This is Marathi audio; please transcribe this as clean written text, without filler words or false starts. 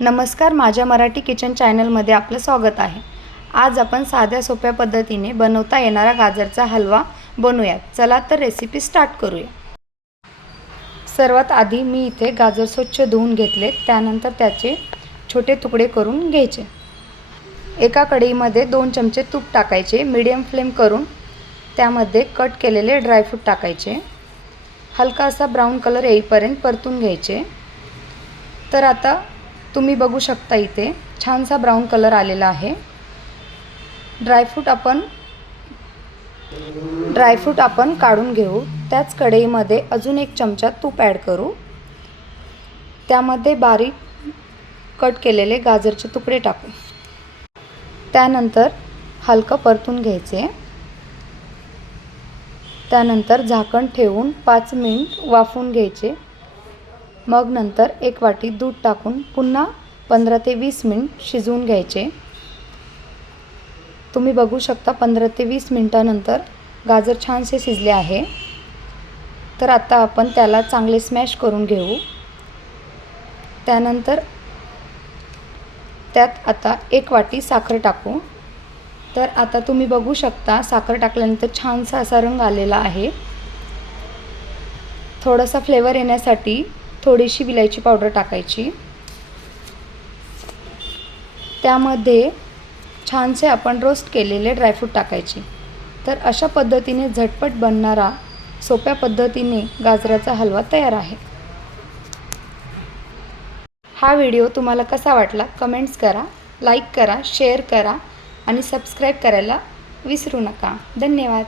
नमस्कार, माझ्या मराठी किचन चॅनलमध्ये आपलं स्वागत आहे। आज आपण साध्या सोप्या पद्धतीने बनवता येणारा गाजरचा हलवा बनवूयात। चला तर रेसिपी स्टार्ट करूया। सर्वात आधी मी इथे गाजर स्वच्छ धुवून घेतले, त्यानंतर त्याचे छोटे तुकडे करून घ्यायचे। एका कढईमध्ये 2 चमचे तूप टाकायचे, मीडियम फ्लेम करून त्यामध्ये कट केलेले ड्रायफ्रूट टाकायचे। हलका असा ब्राउन कलर येईपर्यंत परतून घ्यायचे। तर आता तुम्ही बघू शकता इथे छानसा ब्राउन कलर आलेला आहे। ड्रायफ्रूट आपण काढून घेऊ। त्याच कढईमध्ये अजून 1 चमचा तूप ॲड करू। त्यामध्ये बारीक कट केलेले गाजरचे तुकडे टाकू। त्यानंतर हलकं परतून घ्यायचे। त्यानंतर झाकण ठेवून 5 मिनिट वाफवून घ्यायचे। मग नंतर 1 वाटी दूध टाकून पुन्हा 15 ते 20 मिनिट शिजवून घ्यायचे। तुम्ही बघू शकता 15 ते 20 मिनिटानंतर गाजर छानसे शिजले आहे। तर आता आपण त्याला चांगले स्मॅश करून घेऊ। त्यानंतर त्यात आता 1 वाटी साखर टाकू। तर आता तुम्ही बघू शकता साखर टाकल्यानंतर छानसा असा रंग आलेला आहे। थोडासा फ्लेवर येण्यासाठी थोडीशी विलायची पावडर टाकायची। त्यामध्ये छानसे आपण रोस्ट केलेले ड्रायफ्रूट टाकायचे। तर अशा पद्धतीने झटपट बनणारा सोप्या पद्धतीने गाजराचा हलवा तयार आहे। हा व्हिडिओ तुम्हाला कसा वाटला कमेंट्स करा, लाईक करा, शेअर करा आणि सबस्क्राईब करायला विसरू नका। धन्यवाद।